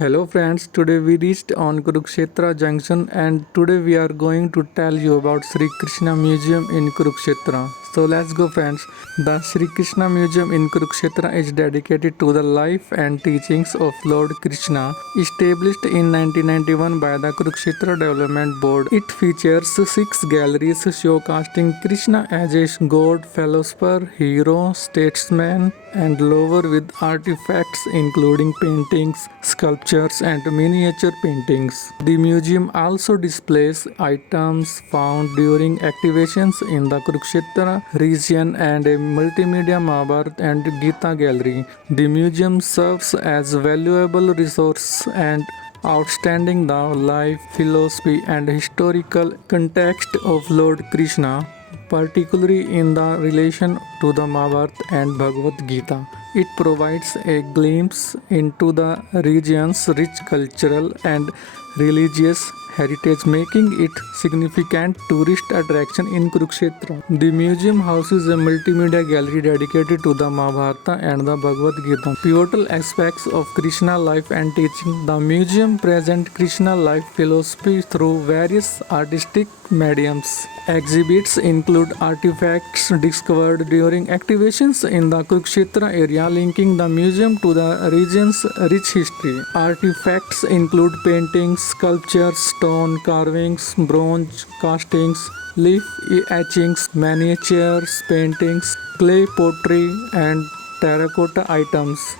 Hello friends, today we reached on Kurukshetra junction and today we are going to tell you about Shri Krishna Museum in Kurukshetra. So let's go friends. The Shri Krishna Museum in Kurukshetra is dedicated to the life and teachings of Lord Krishna, established in 1991 by the Kurukshetra Development Board. It features 6 galleries showcasing Krishna as a god, philosopher, hero, statesman, and lover with artifacts including paintings, sculptures, and miniature paintings. The museum also displays items found during activations in the Kurukshetra region and a multimedia Mahabharata and Gita gallery. The museum serves as valuable resource and outstanding the life, philosophy, and historical context of Lord Krishna, particularly in the relation to the Mahabharata and Bhagavad Gita. It provides a glimpse into the region's rich cultural and religious heritage, making it significant tourist attraction in Kurukshetra. The museum houses a multimedia gallery dedicated to the Mahabharata and the Bhagavad Gita, pivotal aspects of Krishna life and teaching. The museum presents Krishna life philosophy through various artistic mediums. Exhibits include artifacts discovered during activations in the Kurukshetra area, linking the museum to the region's rich history. Artifacts include paintings, sculptures, stone carvings, bronze castings, leaf etchings, miniatures paintings, clay pottery, and terracotta items.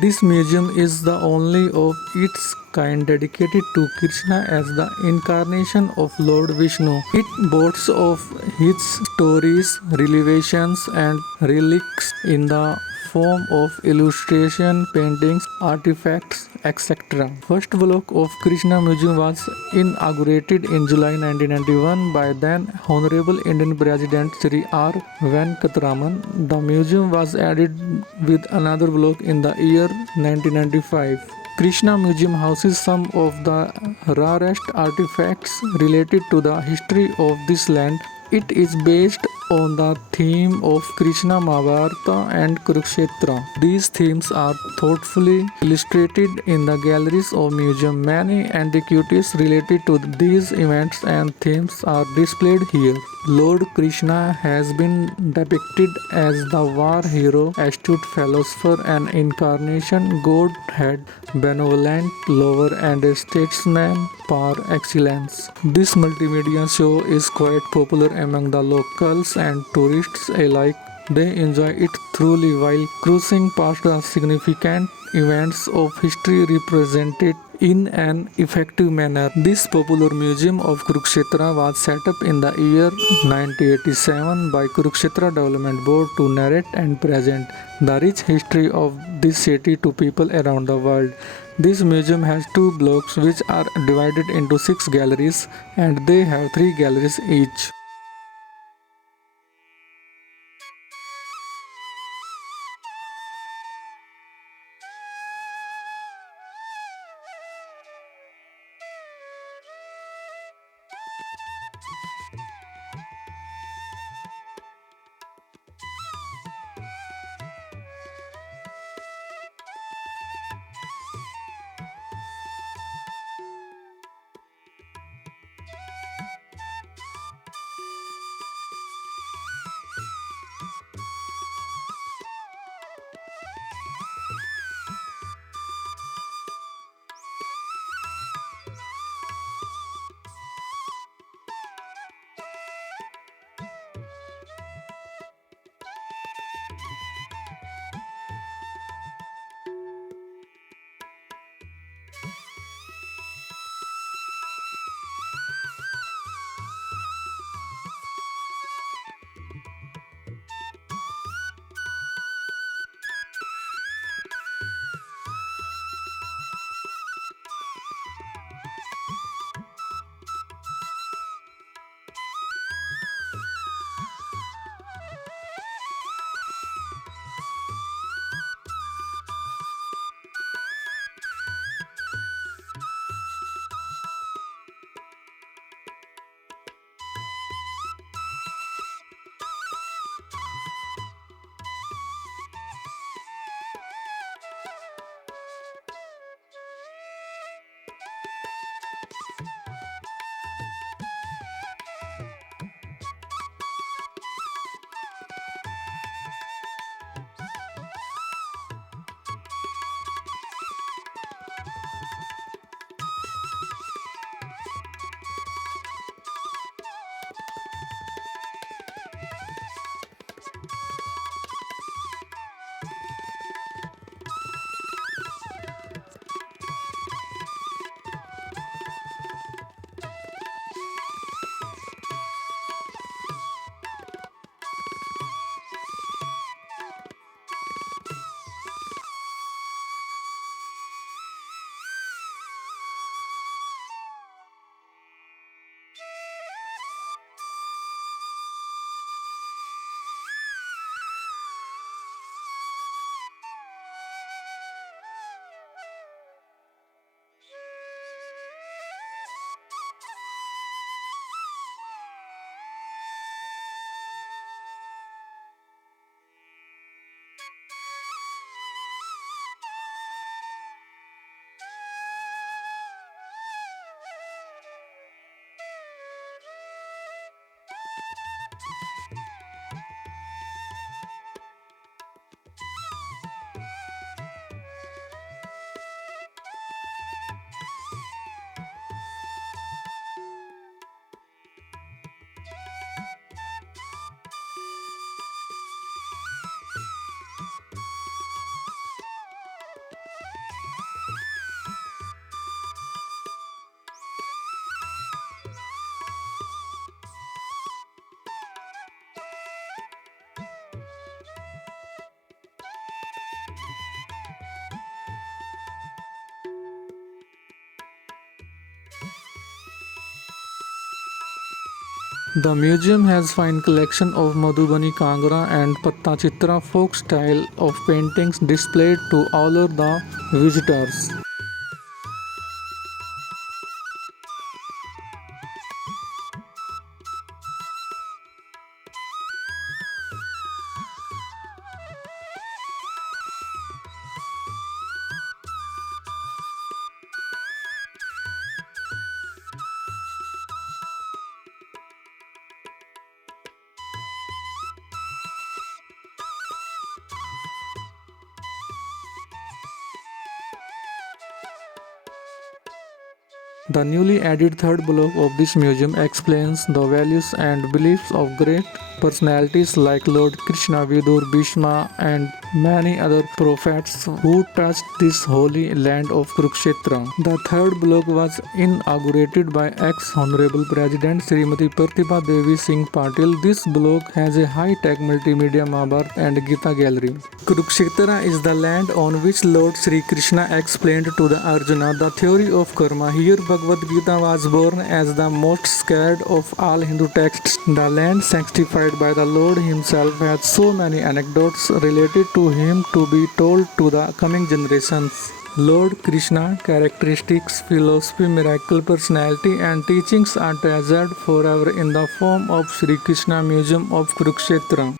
This museum is the only of its kind dedicated to Krishna as the incarnation of Lord Vishnu. It boasts of his stories, revelations, and relics in the form of illustration, paintings, artifacts, etc. First block of Krishna Museum was inaugurated in July 1991 by then Honorable Indian President Shri R. Venkataraman. The museum was added with another block in the year 1995. Krishna Museum houses some of the rarest artifacts related to the history of this land. It is based on the theme of Krishna, Mahabharata, and Kurukshetra. These themes are thoughtfully illustrated in the galleries of museum. Many antiquities related to these events and themes are displayed here. Lord Krishna has been depicted as the war hero, astute philosopher, and incarnation godhead, benevolent lover, and a statesman par excellence. This multimedia show is quite popular among the locals and tourists alike. They enjoy it thoroughly while cruising past the significant events of history represented in an effective manner. This popular museum of Kurukshetra was set up in the year 1987 by Kurukshetra Development Board to narrate and present the rich history of this city to people around the world. This museum has 2 blocks which are divided into 6 galleries and they have 3 galleries each. The museum has fine collection of Madhubani Kangra and Pattachitra folk style of paintings displayed to allure the visitors. The newly added third block of this museum explains the values and beliefs of great personalities like Lord Krishna, Vidur, Bhishma, and many other prophets who touched this holy land of Kurukshetra. The third block was inaugurated by ex-Honorable President Srimati Pratibha Devi Singh Patil. This block has a high-tech multimedia Mahabharata and Gita gallery. Kurukshetra is the land on which Lord Shri Krishna explained to the Arjuna the theory of karma. Here Bhagavad Gita was born as the most scared of all Hindu texts. The land sanctified by the Lord himself has so many anecdotes related to him to be told to the coming generations. Lord Krishna characteristics, philosophy, miracle, personality and teachings are treasured forever in the form of Shri Krishna Museum of Kurukshetra.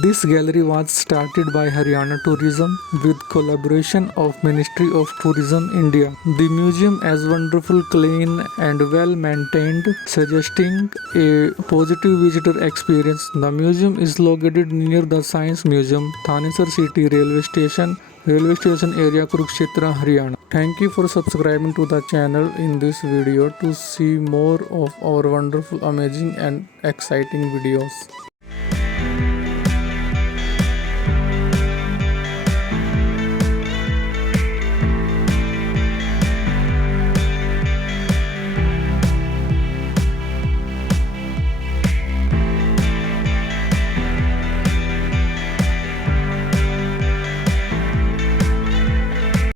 This gallery was started by Haryana Tourism with collaboration of Ministry of Tourism India. The museum is wonderful, clean and well maintained, suggesting a positive visitor experience. The museum is located near the Science Museum, Thanesar City Railway Station area, Kurukshetra, Haryana. Thank you for subscribing to the channel in this video to see more of our wonderful, amazing and exciting videos.